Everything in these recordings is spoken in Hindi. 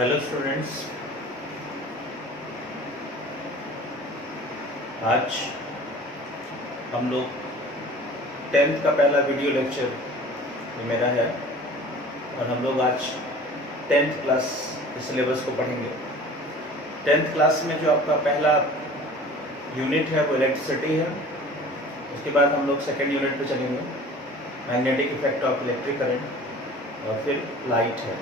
हेलो स्टूडेंट्स, आज हम लोग 10th का पहला वीडियो लेक्चर मेरा है और हम लोग आज 10th क्लास के सिलेबस को पढ़ेंगे। 10th क्लास में जो आपका पहला यूनिट है वो इलेक्ट्रिसिटी है। उसके बाद हम लोग सेकेंड यूनिट पे चलेंगे, magnetic effect of electric current, और फिर लाइट है।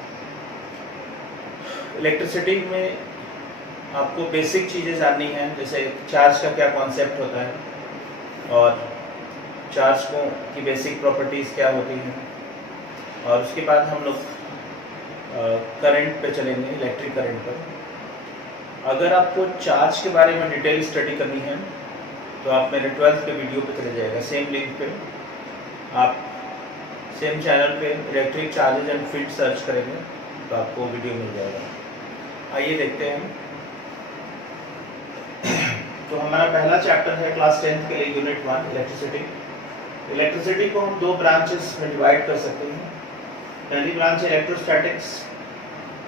इलेक्ट्रिसिटी में आपको बेसिक चीज़ें जाननी हैं, जैसे चार्ज का क्या कॉन्सेप्ट होता है और चार्ज को की बेसिक प्रॉपर्टीज़ क्या होती हैं, और उसके बाद हम लोग करंट पे चलेंगे, इलेक्ट्रिक करंट पर। अगर आपको चार्ज के बारे में डिटेल स्टडी करनी है तो आप मेरे 12th के वीडियो पे चले जाएगा, सेम लिंक पे आप सेम चैनल पे electric charges and field search करेंगे तो आपको वीडियो मिल जाएगा। आइए देखते हैं। तो हमारा पहला चैप्टर है क्लास 10th के लिए यूनिट 1 इलेक्ट्रिसिटी। इलेक्ट्रिसिटी को हम दो ब्रांचेस में डिवाइड कर सकते हैं। पहली ब्रांच है इलेक्ट्रोस्टैटिक्स।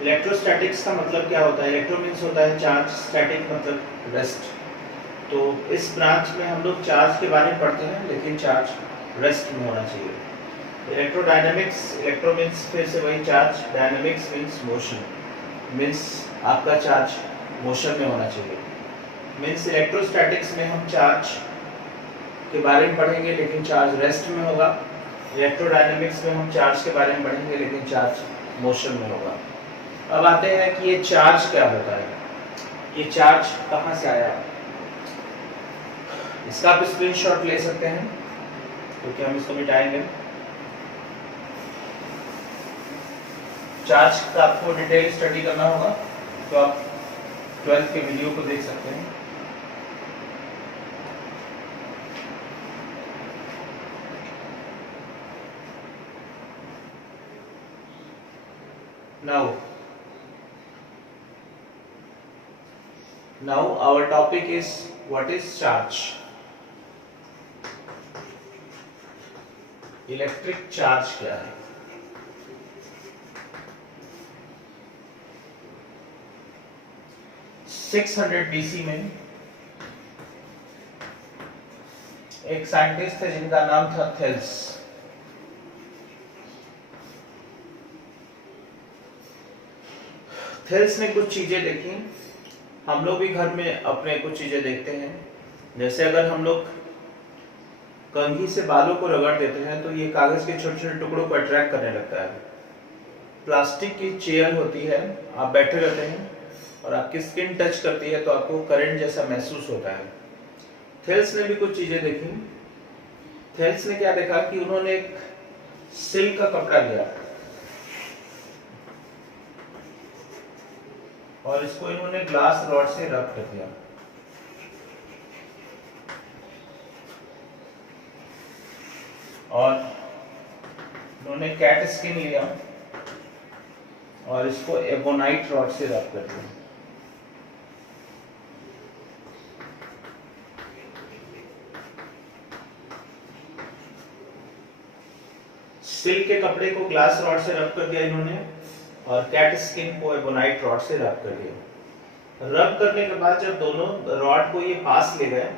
इलेक्ट्रोस्टैटिक्स का मतलब क्या होता है? इलेक्ट्रो मीन्स होता है चार्ज, स्टैटिक मतलब रेस्ट। तो इस ब्रांच में हम लोग चार्ज के बारे में पढ़ते हैं, लेकिन चार्ज रेस्ट में होना चाहिए। इलेक्ट्रोडायनेमिक्स, इलेक्ट्रो मीन्स फिर से वही charge, dynamics means motion, means आपका चार्ज मोशन में होना चाहिए। मीन्स इलेक्ट्रोस्टैटिक्स में हम चार्ज के बारे में पढ़ेंगे लेकिन चार्ज रेस्ट में होगा। इलेक्ट्रोडायनेमिक्स में हम चार्ज के बारे में पढ़ेंगे लेकिन चार्ज मोशन में होगा। अब आते हैं कि ये चार्ज क्या होता है, ये चार्ज कहाँ से आया। इसका आप स्क्रीनशॉट ले सकते हैं क्योंकि हम इसको मिटाएंगे। चार्ज का आपको डिटेल स्टडी करना होगा तो आप 12th के वीडियो को देख सकते हैं। Now our topic is what is charge. Electric charge क्या है? $600 BC में एक साइंटिस्ट थे जिनका नाम था थेल्स। थेल्स ने कुछ चीजें देखी, हम लोग भी घर में अपने कुछ चीजें देखते हैं। जैसे अगर हम लोग कंघी से बालों को रगड़ देते हैं तो ये कागज के छोटे छोटे टुकड़ों को अट्रैक्ट करने लगता है। प्लास्टिक की चेयर होती है, आप बैठे रहते हैं और आपकी स्किन टच करती है तो आपको करंट जैसा महसूस होता है। थेल्स ने भी कुछ चीजें देखी। थेल्स ने क्या देखा कि उन्होंने एक सिल्क का कपड़ा लिया और इसको इन्होंने ग्लास रॉड से रब कर दिया। और उन्होंने कैट स्किन लिया और इसको एबोनाइट रॉड से रब कर दिया। सिल्क के कपड़े को ग्लास रॉड से रब कर दिया इन्होंने और कैट स्किन को एबोनाइट रॉड से रब कर दिया। रब करने के बाद जब दोनों रॉड को ये पास ले गए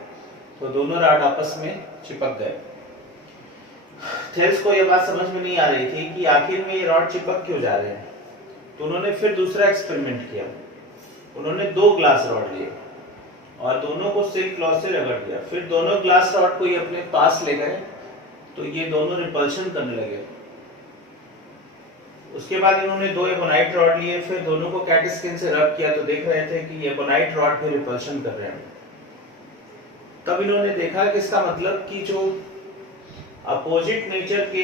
तो दोनों रॉड आपस में चिपक गए। थेल्स को ये बात समझ में नहीं आ रही थी कि आखिर में ये रॉड चिपक क्यों जा रहे हैं, तो उन्होंने फिर दूसरा एक्सपेरिमेंट किया। उन्होंने दो ग्लास रॉड लिए और दोनों को सिल्क क्लॉथ से रगड़ दिया। फिर दोनों ग्लास रॉड को ये अपने पास ले गए तो ये दोनों रिपल्शन करने लगे। उसके बाद इन्होंने दो एबोनाइट रॉड लिए, फिर दोनों को कैट स्किन से रब किया तो देख रहे थे कि ये एबोनाइट रॉड भी रिपल्शन कर रहे हैं। तब इन्होंने देखा कि इसका मतलब कि जो अपोजिट नेचर के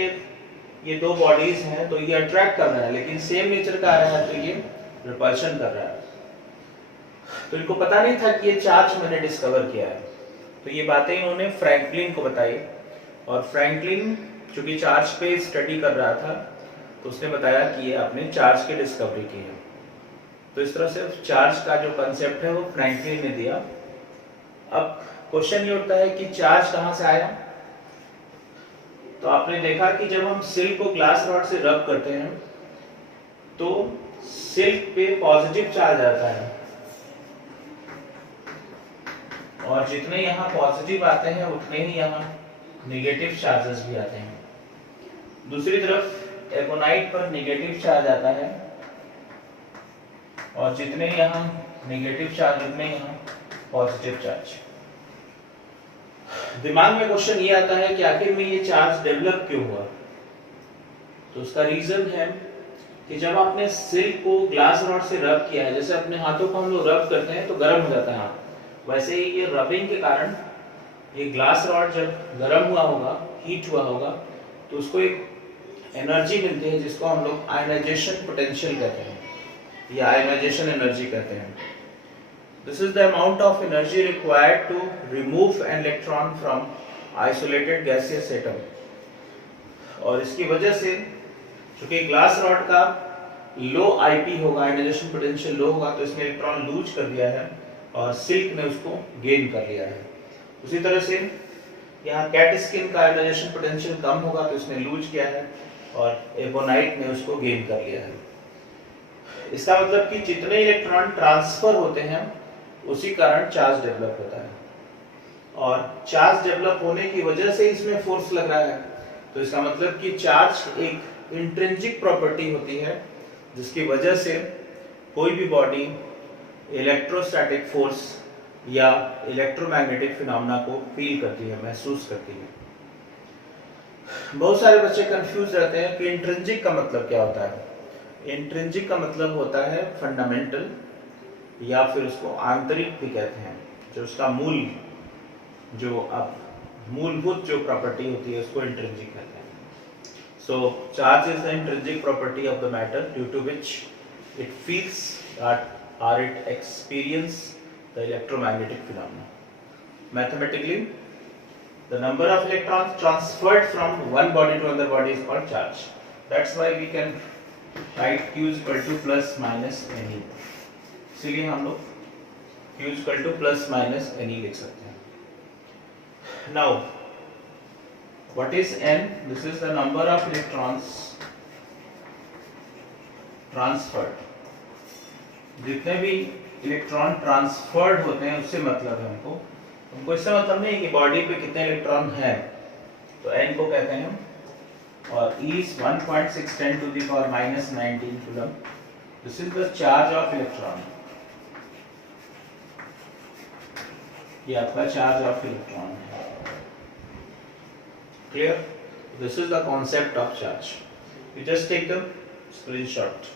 ये दो बॉडीज हैं तो ये अट्रैक्ट कर रहा है, लेकिन सेम नेचर का आ रहा है तो ये रिपल्शन कर रहा है। तो इनको पता नहीं था कि ये चार्ज मैंने डिस्कवर किया है। तो ये बातें इन्होंने फ्रैंकलिन को बताई और फ्रैंकलिन चूंकि चार्ज पे स्टडी कर रहा था तो उसने बताया कि ये आपने चार्ज की डिस्कवरी की है। तो इस तरह से चार्ज का जो कंसेप्ट है वो फ्रैंकलिन ने दिया। अब क्वेश्चन ये उठता है कि चार्ज कहाँ से आया। तो आपने देखा कि जब हम सिल्क को ग्लास रॉड से रब करते हैं तो सिल्क पे पॉजिटिव चार्ज आता है और जितने यहाँ पॉजिटिव आते हैं उतने ही यहाँ नेगेटिव चार्जेस भी आते हैं। दूसरी तरफ एबोनाइट पर नेगेटिव चार्ज आता है और जितने यहाँ नेगेटिव चार्ज उतने यहाँ पॉजिटिव चार्ज। दिमाग में क्वेश्चन ये आता है कि आखिर में ये चार्ज डेवलप क्यों हुआ। तो उसका रीजन है कि जब आपने सिल्क को ग्लास रॉड से रब किया है, जैसे अपने हाथों को हम लोग रब करते हैं तो गर्म हो जाता है हाथ, वैसे ही ये रबिंग के कारण ये ग्लास रॉड जब गर्म हुआ होगा, हीट हुआ होगा, तो उसको एक एनर्जी मिलती है जिसको हम लोग आयनाइजेशन पोटेंशियल कहते हैं या आयनाइजेशन एनर्जी कहते हैं। This is the amount of energy required to remove an electron from isolated gaseous atom. और इसकी वजह से क्योंकि ग्लास रॉड का लो आईपी होगा, आयनाइजेशन पोटेंशियल लो होगा, तो इसने इलेक्ट्रॉन लूज कर दिया है और सिल्क ने उसको गेन कर लिया है। उसी तरह से यहाँ कैट स्किन का आयनाइजेशन पोटेंशियल कम होगा तो इसने लूज किया है और एबोनाइट ने उसको गेन कर लिया है। इसका मतलब कि जितने इलेक्ट्रॉन ट्रांसफर होते हैं उसी कारण चार्ज डेवलप होता है और चार्ज डेवलप होने की वजह से इसमें फोर्स लग रहा है। तो इसका मतलब कि चार्ज एक इंट्रिंसिक प्रॉपर्टी होती है जिसकी वजह से कोई भी बॉडी इलेक्ट्रोस्टैटिक फोर्स या इलेक्ट्रोमैग्नेटिक फिनोमेना को फील करती है, महसूस करती है। बहुत सारे बच्चे कंफ्यूज रहते हैं कि इंट्रिंसिक का मतलब क्या होता है। इंट्रिंसिक का मतलब होता है फंडामेंटल या फिर उसको आंतरिक भी कहते हैं, जो उसका मूल, जो अब मूलभूत जो प्रॉपर्टी होती है उसको इंट्रिंसिक कहते हैं। So charge is the intrinsic property of the matter due to which it feels or it experience the electromagnetic phenomena. Mathematically, the number of electrons transferred from one body to another body is called charge. That's why we can write Q is equal to plus minus Ne. इसलिए हम लोग Q is equal to plus minus Ne लिख सकते हैं। Now, what is N? This is the number of electrons transferred. जितने भी इलेक्ट्रॉन ट्रांसफर्ड होते हैं उससे मतलब है हमको इससे मतलब नहीं कि बॉडी पे कितने इलेक्ट्रॉन हैं, तो n को कहते हैं हम, और E is 1.6 10 to the power minus 19 coulomb. This is the charge of electron, ये आपका चार्ज ऑफ इलेक्ट्रॉन है। Clear? This is the concept of charge. You just take the screenshot.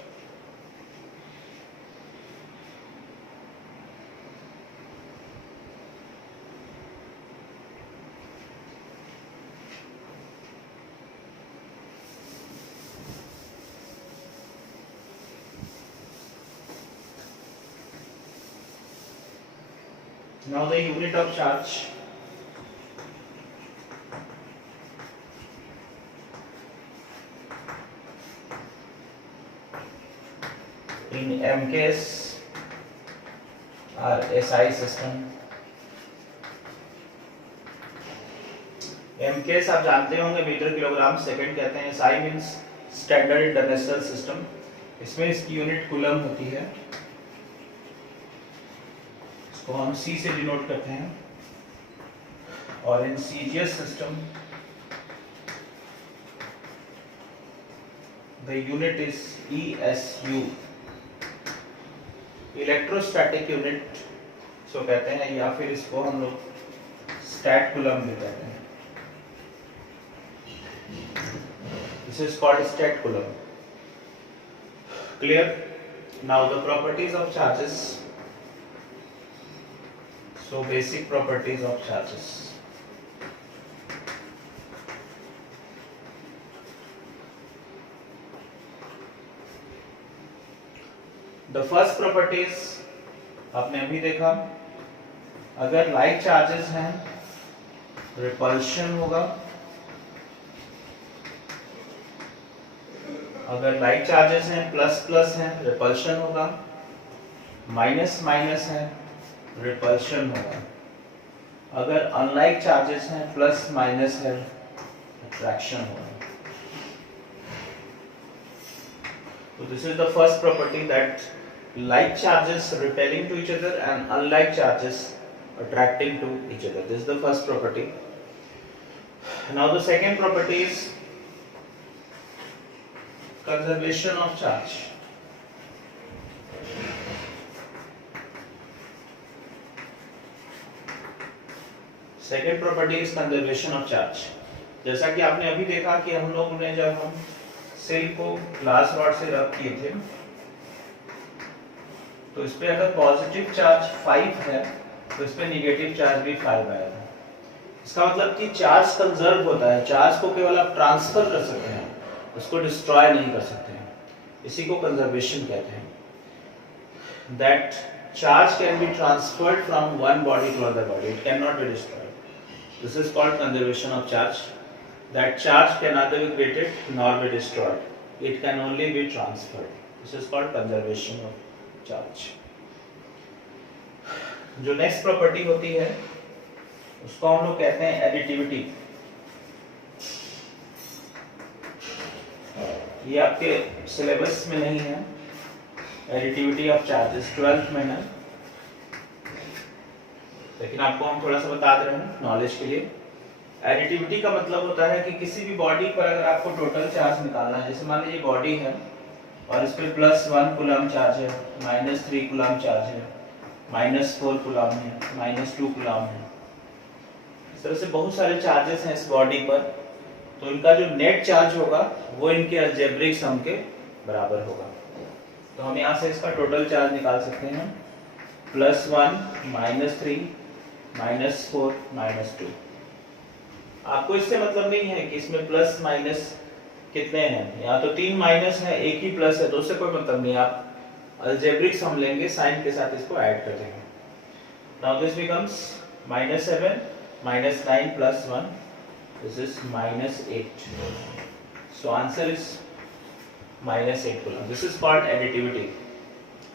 Now the unit of charge. In MKS or SI system. MKS आप जानते होंगे मीटर किलोग्राम सेकंड कहते हैं। SI means standard international system. इसमें इसकी यूनिट कूलम होती है, इसको हम C से डिनोट करते हैं। और इन CGS system the unit is ESU, electrostatic unit इसको कहते हैं, या फिर इसको हम लोग स्टैट कूलम भी कहते हैं। This is called statcoulomb. Clear? Now the properties of charges. So basic properties of charges. The first properties आपने अभी देखा, अगर लाइक चार्जेस हैं रिपल्शन होगा, अगर लाइक चार्जेस हैं प्लस प्लस हैं रिपल्शन होगा, माइनस माइनस है रिपल्शन होगा, अगर अनलाइक चार्जेस हैं प्लस माइनस है अट्रैक्शन होगा। So this is the first property, that like charges repelling to each other and unlike charges attracting to each other. This is the first property. Now the second property is conservation of charge. Second property is conservation of charge. जैसा कि आपने अभी देखा कि हम लोग ने जब हम सेल को ग्लास रॉड से रब किए थे, तो इस पे अगर पॉजिटिव चार्ज 5 है तो इस पे नेगेटिव चार्ज भी 5 आया था। इसका मतलब कि चार्ज कंजर्व होता है, चार्ज को केवल आप ट्रांसफर कर सकते हैं, उसको डिस्ट्रॉय नहीं कर सकते हैं। इसी को कंजर्वेशन कहते हैं। That charge can be transferred from one body to other body, it can not be destroyed. This is called conservation of charge. That charge can neither be created nor be destroyed. It can only be transferred. This is called conservation of charge. जो next property होती है उसको हम लोग कहते हैं additivity. ये आपके सिलेबस में नहीं है, additivity of charges 12th में है, लेकिन आपको हम थोड़ा सा बता दे रहे हैं नॉलेज के लिए। एडिटिविटी का मतलब होता है कि किसी भी बॉडी पर अगर आपको टोटल चार्ज निकालना है, जैसे मान लीजिए बॉडी है और इस पे +1 कूलम चार्ज है, -3 कूलम चार्ज है, -4 कूलम है, -2 कूलम है, इस तरह से बहुत सारे चार्जेस हैं इस बॉडी पर, तो इनका जो नेट चार्ज होगा वो इनके अलजेब्रिक सम के बराबर होगा। तो हम यहाँ से इसका टोटल चार्ज निकाल सकते हैं, +1 -3 -4 -2। आपको इससे मतलब नहीं है कि इसमें प्लस माइनस कितने हैं, यहाँ तो 3 माइनस है, एक ही प्लस है, तो उससे कोई मतलब नहीं। आप अलजेब्रिक सम लेंगे, साइन के साथ इसको ऐड कर देंगे। Now this becomes -7 -9 + 1, this is -8। So answer is -8 coulomb. This is called additivity.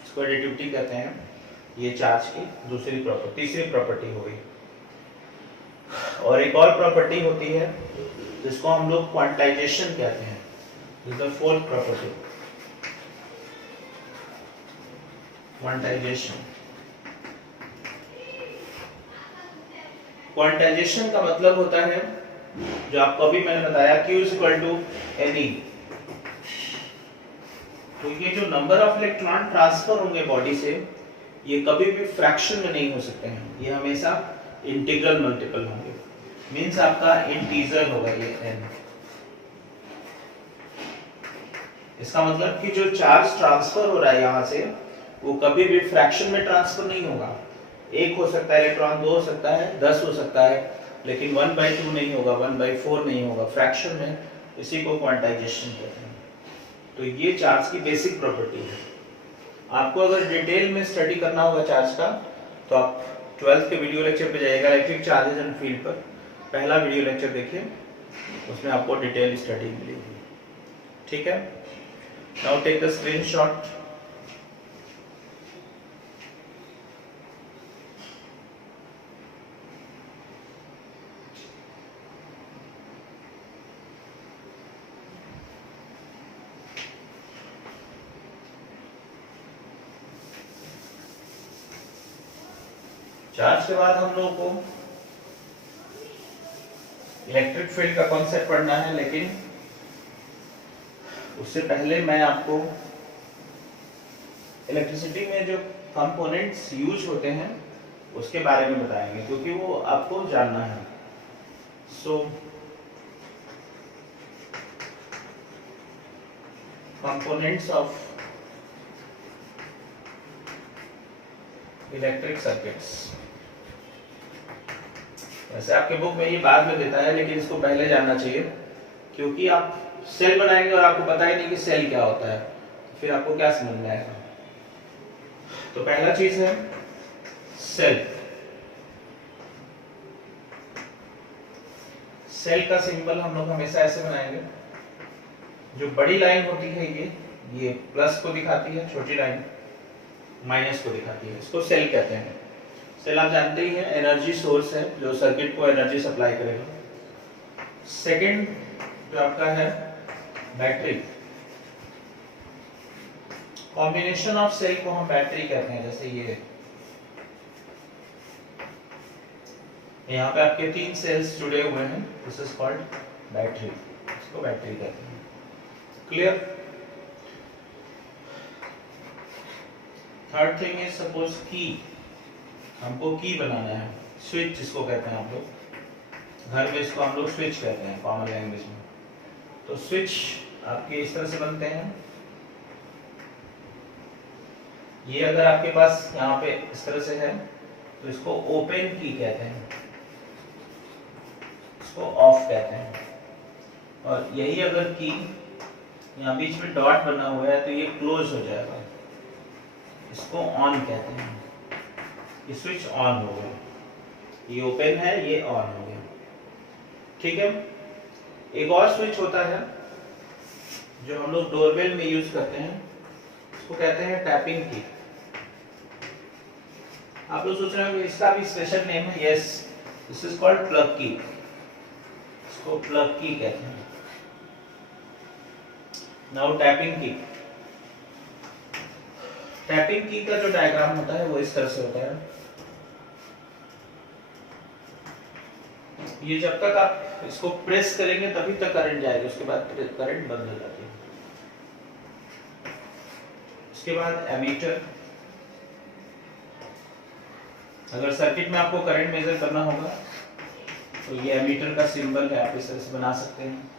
इसको एडिटिविटी कहते हैं। ये चार्ज की दूसरी प्रॉपर्टी, तीसरी प्रॉपर्टी हो गई। और एक और प्रॉपर्टी होती है जिसको हम लोग क्वांटाइजेशन कहते हैं। This is the fourth property, quantization. Quantization का मतलब होता है, जो आपको अभी मैंने बताया, Q = Ne। तो ये जो नंबर ऑफ इलेक्ट्रॉन ट्रांसफर होंगे बॉडी से, ये कभी भी फ्रैक्शन में नहीं हो सकते हैं, ये हमेशा इंटीग्रल मल्टीपल होंगे। मींस आपका इंटीजर होगा ये n। इसका मतलब कि जो चार्ज ट्रांसफर हो रहा है यहाँ से, वो कभी भी फ्रैक्शन में ट्रांसफर नहीं होगा। 1 हो सकता है इलेक्ट्रॉन, 2 हो सकता है, 10 हो सकता है, लेकिन 1/2 नहीं होगा, 1/4 नहीं होगा फ्रैक्शन में। इसी को क्वांटाइजेशन कहते हैं। तो ये चार्ज की बेसिक प्रॉपर्टी है। आपको अगर डिटेल में स्टडी करना होगा चार्ज का, तो आप 12th के वीडियो लेक्चर पे जाइएगा, इलेक्ट्रिक चार्जेस एंड फील्ड पर। पहला वीडियो लेक्चर देखिए, उसमें आपको डिटेल स्टडी मिलेगी। ठीक है, now take the screenshot. Charge के बाद हम लोगों को इलेक्ट्रिक फील्ड का कॉन्सेप्ट पढ़ना है, लेकिन उससे पहले मैं आपको इलेक्ट्रिसिटी में जो कंपोनेंट्स यूज होते हैं उसके बारे में बताएंगे, क्योंकि वो आपको जानना है। सो कंपोनेंट्स ऑफ इलेक्ट्रिक सर्किट्स। वैसे आपके बुक में ये बाद में देता है, लेकिन इसको पहले जानना चाहिए, क्योंकि आप सेल बनाएंगे और आपको पता ही नहीं कि सेल क्या होता है, फिर आपको क्या समझ में आएगा। तो पहला चीज है सेल। सेल का सिंबल हम लोग हमेशा ऐसे बनाएंगे। जो बड़ी लाइन होती है ये प्लस को दिखाती है, छोटी लाइन माइनस को दिखाती है। इसको सेल कहते हैं। सेल आप जानते ही हैं, एनर्जी सोर्स है जो सर्किट को एनर्जी सप्लाई करेगा। सेकंड जो आपका है बैटरी। कॉम्बिनेशन ऑफ सेल को हम बैटरी कहते हैं। जैसे ये यहाँ पे आपके 3 सेल्स जुड़े हुए हैं, दिस इज कॉल्ड बैटरी, इसको बैटरी कहते हैं। Clear? Third thing is suppose की, हमको की बनाना है, स्विच जिसको कहते हैं आप लोग घर में, इसको हम लोग स्विच कहते हैं कॉमन लैंग्वेज में। तो स्विच आपके इस तरह से बनते हैं। ये अगर आपके पास यहाँ पे इस तरह से है तो इसको ओपन की कहते हैं, इसको ऑफ कहते हैं। और यही अगर की यहाँ बीच में डॉट बना हुआ है तो ये क्लोज हो जाएगा, इसको ऑन कहते हैं। ये स्विच ऑन हो गया, ये ओपन है, ये ऑन हो गया। ठीक है। एक और स्विच होता है जो हम लोग डोरबेल में यूज करते हैं, इसको कहते हैं टैपिंग की। आप लोग सोच रहे हो इसका भी स्पेशल नेम है? Yes, this is called plug की, इसको प्लग की कहते हैं। नाउ टैपिंग की, टैपिंग की का जो डायग्राम होता है वो इस तरह से होता है। ये जब तक आप इसको प्रेस करेंगे तभी तक करंट जाएगा, उसके बाद करंट बंद हो जाती है। उसके बाद एमीटर, अगर सर्किट में आपको करंट मेजर करना होगा तो ये एमीटर का सिंबल है, आप इस तरह से बना सकते हैं।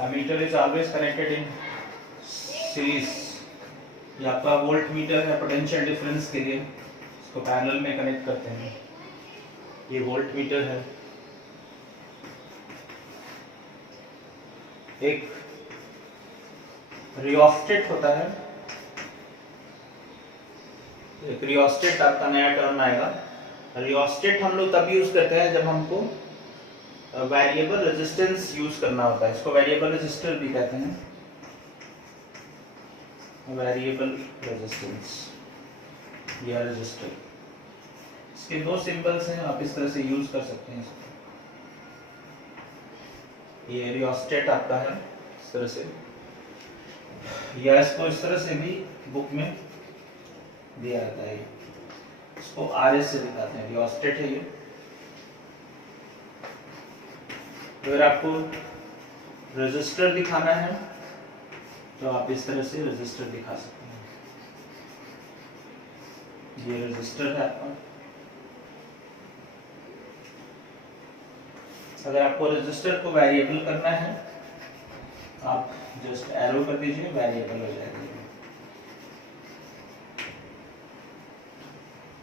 Ammeter is always connected in series. ये आपका वोल्ट मीटर है पोटेंशियल डिफरेंस के लिए, इसको पैरेलल में कनेक्ट करते हैं। ये वोल्ट मीटर है। एक रियोस्टेट होता है, एक रियोस्टेट आपका नया टर्म आएगा। रियोस्टेट हम लोग तब यूज करते हैं जब हमको वेरिएबल रेजिस्टेंस यूज करना होता है, इसको वेरिएबल रेजिस्टर भी कहते हैं, वेरिएबल रेजिस्टेंस या रेजिस्टर। इसके 2 सिंबल्स हैं, आप इस तरह से यूज कर सकते हैं इसको। ये रियोस्टेट आपका है इस तरह से, या इसको इस तरह से भी बुक में दिया जाता है, इसको आरएस से दिखाते हैं, रियोस्टेट है ये। अगर आपको रेजिस्टर दिखाना है तो आप इस तरह से रेजिस्टर दिखा सकते हैं। ये रेजिस्टर है आपका। अगर आपको रेजिस्टर को वेरिएबल करना है आप जस्ट एरो कर दीजिए, वेरिएबल हो जाएगा।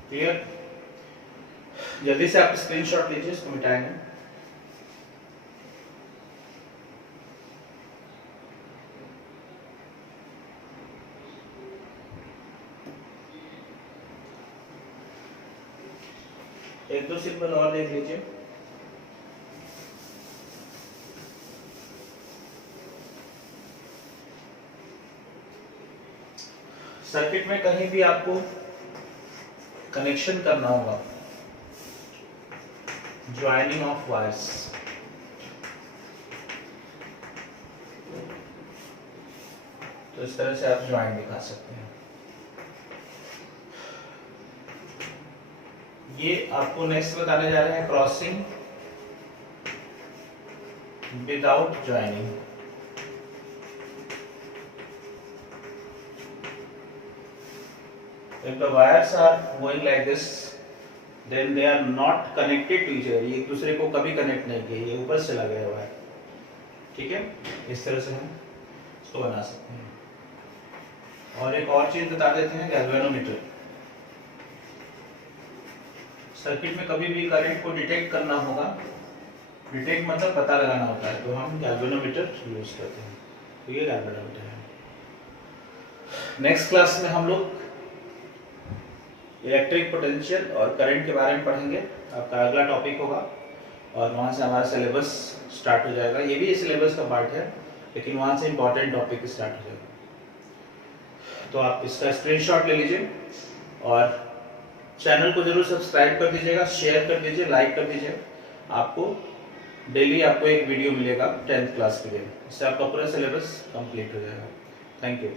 क्लियर? जल्दी से आप स्क्रीनशॉट लीजिए, इसको मिटाएंगे। एक 2 सिंबल और देख लीजिए। सर्किट में कहीं भी आपको कनेक्शन करना होगा, ज्वाइनिंग ऑफ वायर्स, तो इस तरह से आप ज्वाइन दिखा सकते हैं। ये आपको नेक्स्ट बताने जा रहे हैं crossing without joining. If the wires are going like this, then they are not connected to each other. ये एक दूसरे को कभी कनेक्ट नहीं किए, ये ऊपर से चला गया हुआ है। ठीक है, इस तरह से हम इसको बना सकते हैं। और एक और चीज बता देते हैं, गैल्वेनोमीटर। सर्किट में कभी भी करंट को डिटेक्ट करना होगा, डिटेक्ट मतलब पता लगाना होता है, तो हम गैल्वेनोमीटर यूज करते हैं। तो ये गैल्वेनोमीटर है। नेक्स्ट क्लास में हम लोग इलेक्ट्रिक पोटेंशियल और करंट के बारे में पढ़ेंगे, आपका अगला टॉपिक होगा। और वहाँ से हमारा सिलेबस स्टार्ट हो जाएगा। ये भी सिलेबस का पार्ट है, लेकिन वहाँ से इम्पोर्टेंट टॉपिक स्टार्ट हो जाएगा। तो आप इसका स्क्रीनशॉट ले लीजिए और चैनल को जरूर सब्सक्राइब कर दीजिएगा, शेयर कर दीजिए, लाइक कर दीजिए। आपको डेली आपको एक वीडियो मिलेगा 10th क्लास के लिए, इससे आपका पूरा सिलेबस कंप्लीट हो जाएगा। Thank you.